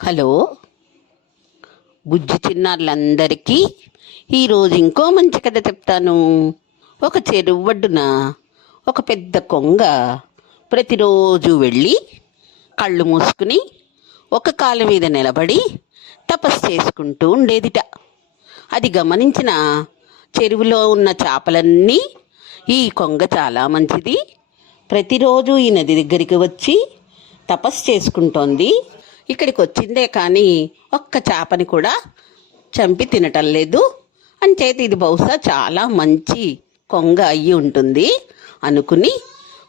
Hello బుజ్జి చిన్నారులందరికీ ఈరోజు ఇంకో మంచి కథ చెప్తాను. ఒక చెరువు ఒడ్డున ఒక పెద్ద కొంగ ప్రతిరోజు వెళ్ళి కళ్ళు మూసుకుని ఒక కాలు మీద నిలబడి తపస్సు చేసుకుంటూ ఉండేదిట. అది గమనించిన చెరువులో ఉన్న చేపలన్నీ ఈ కొంగ చాలా మంచిది, ప్రతిరోజు ఈ నది దగ్గరికి వచ్చి తపస్సు చేసుకుంటోంది, ఇక్కడికి వచ్చిందే కానీ ఒక్క చేపని కూడా చంపి తినటం లేదు, అంచేత ఇది బహుశా చాలా మంచి కొంగ అయ్యి ఉంటుంది అనుకుని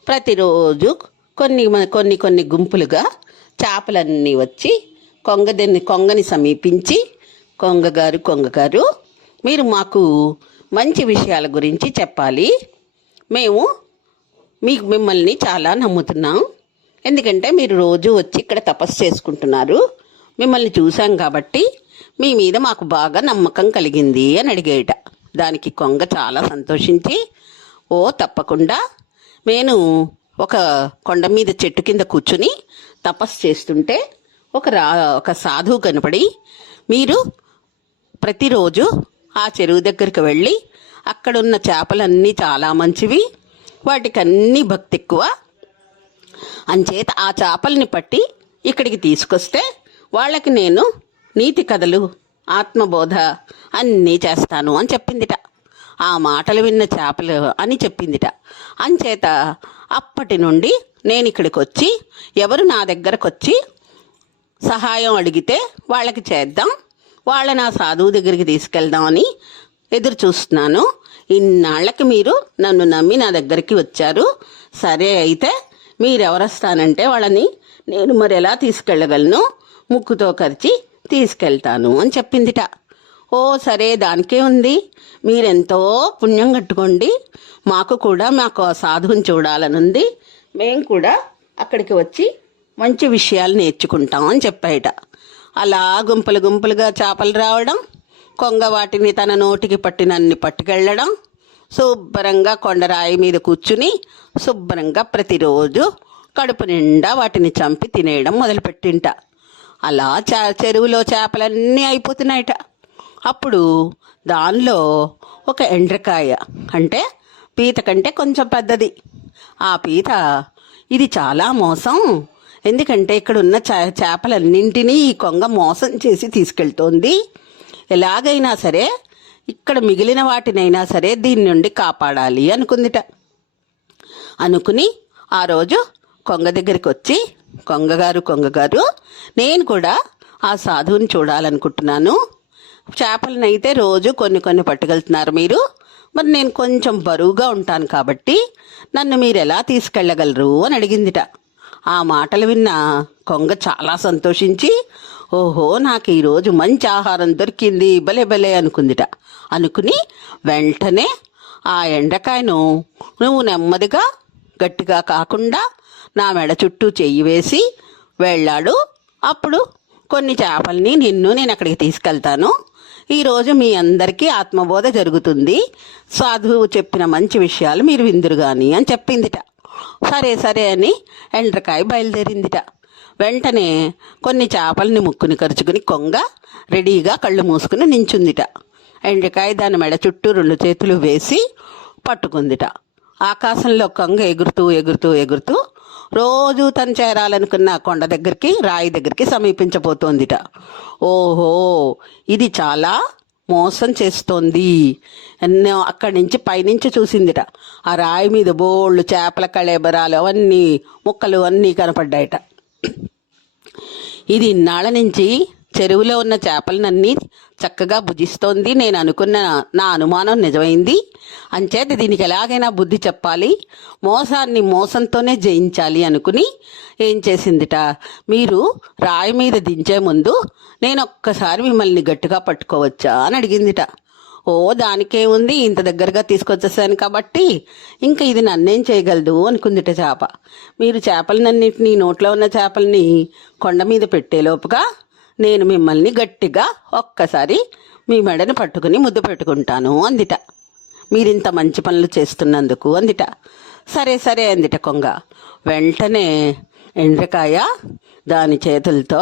ప్రతిరోజు కొన్ని కొన్ని కొన్ని గుంపులుగా చేపలన్నీ వచ్చి కొంగని సమీపించి కొంగగారు మీరు మాకు మంచి విషయాల గురించి చెప్పాలి, మేము మిమ్మల్ని చాలా నమ్ముతున్నాం, ఎందుకంటే మీరు రోజు వచ్చి ఇక్కడ తపస్సు చేసుకుంటున్నారు, మిమ్మల్ని చూసాం కాబట్టి మీ మీద మాకు బాగా నమ్మకం కలిగింది అని అడిగేట. దానికి కొంగ చాలా సంతోషించి, ఓ తప్పకుండా, నేను ఒక కొండ మీద చెట్టు కింద కూర్చుని తపస్సు చేస్తుంటే ఒక సాధువు కనపడి, మీరు ప్రతిరోజు ఆ చెరువు దగ్గరికి వెళ్ళి అక్కడున్న చేపలన్నీ చాలా మంచివి, వాటికి అన్నీ భక్తి ఎక్కువ, అంచేత ఆ చేపల్ని పట్టి ఇక్కడికి తీసుకొస్తే వాళ్ళకి నేను నీతి కథలు ఆత్మబోధ అన్నీ చేస్తాను అని చెప్పిందిట. ఆ మాటలు విన్న చేపలు అని చెప్పిందిట. అంచేత అప్పటి నుండి నేను ఇక్కడికి వచ్చి ఎవరు నా దగ్గరకు వచ్చి సహాయం అడిగితే వాళ్ళకి చేద్దాం, వాళ్ళని ఆ సాధువు దగ్గరికి తీసుకెళ్దామని ఎదురు చూస్తున్నాను. ఇన్నాళ్ళకి మీరు నన్ను నమ్మి నా దగ్గరికి వచ్చారు, సరే అయితే మీరెవరొస్తానంటే వాళ్ళని నేను మరి ఎలా తీసుకెళ్ళగలను, ముక్కుతో కరిచి తీసుకెళ్తాను అని చెప్పిందిట. ఓ సరే, దానికే ఉంది, మీరెంతో పుణ్యం కట్టుకోండి, మాకు ఆ సాధువుని చూడాలనుంది, మేము కూడా అక్కడికి వచ్చి మంచి విషయాలు నేర్చుకుంటాం అని చెప్పాయట. అలా గుంపులుగా చేపలు రావడం, కొంగ వాటిని తన నోటికి పట్టినన్ని పట్టుకెళ్ళడం, శుభ్రంగా కొండరాయి మీద కూర్చుని శుభ్రంగా ప్రతిరోజు కడుపు నిండా వాటిని చంపి తినేయడం మొదలుపెట్టింట. అలా చెరువులో చేపలన్నీ అయిపోతున్నాయట. అప్పుడు దానిలో ఒక ఎండ్రకాయ, అంటే పీత కంటే కొంచెం పెద్దది, ఆ పీత ఇది చాలా మోసం, ఎందుకంటే ఇక్కడున్న చేపలన్నింటినీ ఈ కొంగ మోసం చేసి తీసుకెళ్తోంది, ఎలాగైనా సరే ఇక్కడ మిగిలిన వాటినైనా సరే దీని నుండి కాపాడాలి అనుకుందిట. అనుకుని ఆ రోజు కొంగ దగ్గరికి వచ్చి, కొంగగారు నేను కూడా ఆ సాధువుని చూడాలనుకుంటున్నాను, చేపలనైతే రోజు కొన్ని పట్టుకెళ్తున్నారు మీరు, మరి నేను కొంచెం బరువుగా ఉంటాను కాబట్టి నన్ను మీరు ఎలా తీసుకెళ్ళగలరు అని అడిగిందిట. ఆ మాటలు విన్న కొంగ చాలా సంతోషించి, ఓహో నాకు ఈరోజు మంచి ఆహారం దొరికింది, భలే అనుకుందిట. అనుకుని వెంటనే ఆ ఎండ్రకాయను నువ్వు నెమ్మదిగా గట్టిగా కాకుండా నా మెడ చుట్టూ చెయ్యి వేసి వెళ్ళాడు, అప్పుడు కొన్ని చేపల్ని నేను అక్కడికి తీసుకెళ్తాను, ఈరోజు మీ అందరికీ ఆత్మబోధ జరుగుతుంది, సాధువు చెప్పిన మంచి విషయాలు మీరు విందురు గాని అని చెప్పిందిట. సరే అని ఎండ్రకాయ బయలుదేరిందిట. వెంటనే కొన్ని చేపల్ని ముక్కుని కరుచుకుని కొంగ రెడీగా కళ్ళు మూసుకుని నించుందిట. ఎండ్రకాయ దాని మెడ చుట్టూ 2 చేతులు వేసి పట్టుకుందిట. ఆకాశంలో కొంగ ఎగురుతూ రోజు తను చేరాలనుకున్న కొండ దగ్గరికి, రాయి దగ్గరికి సమీపించబోతోందిట. ఓహో, ఇది చాలా మోసం చేస్తోంది. ఎన్నో అక్కడి నుంచి పైనుంచి చూసిందిట. ఆ రాయి మీద బోళ్ళు చేపల కళేబరాలు అవన్నీ ముక్కలు అన్నీ కనపడ్డాయట. ఇది ఇన్నాళ్ళ నుంచి చెరువులో ఉన్న చేపలనన్నీ చక్కగా భుజిస్తోంది, నేను అనుకున్న నా అనుమానం నిజమైంది, అంచేత దీనికి ఎలాగైనా బుద్ధి చెప్పాలి, మోసాన్ని మోసంతోనే జయించాలి అనుకుని ఏం చేసిందిట, మీరు రాయి మీద దించే ముందు నేను ఒక్కసారి మిమ్మల్ని గట్టిగా పట్టుకోవచ్చా అని అడిగిందిట. ఓ దానికేముంది, ఇంత దగ్గరగా తీసుకొచ్చేసాను కాబట్టి ఇంకా ఇది నన్నేం చేయగలదు అనుకుందిట చేప. మీరు చేపలన్నింటినీ, నోట్లో ఉన్న చేపల్ని కొండ మీద పెట్టేలోపుగా నేను మిమ్మల్ని గట్టిగా ఒక్కసారి మీ మెడని పట్టుకుని ముద్దు పెట్టుకుంటాను అందిట, మీరింత మంచి పనులు చేస్తున్నందుకు అందిట. సరే అందిట కొంగ. వెంటనే ఎండ్రకాయ దాని చేతులతో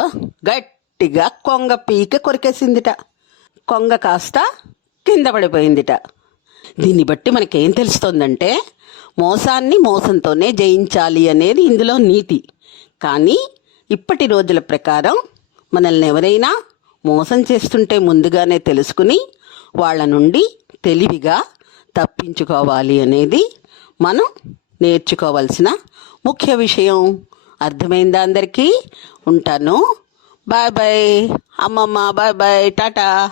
గట్టిగా కొంగ పీక కొరికేసిందిట. కొంగ కాస్త కింద పడిపోయిందిట. దీన్ని బట్టి మనకేం తెలుస్తోందంటే మోసాన్ని మోసంతోనే జయించాలి అనేది ఇందులో నీతి. కానీ ఇప్పటి రోజుల ప్రకారం మనల్ని ఎవరైనా మోసం చేస్తుంటే ముందుగానే తెలుసుకుని వాళ్ళ నుండి తెలివిగా తప్పించుకోవాలి అనేది మనం నేర్చుకోవాల్సిన ముఖ్య విషయం. అర్థమైందా అందరికీ? ఉంటాను. బాయ్ బాయ్ అమ్మమ్మ, బాయ్ బాయ్, టాటా.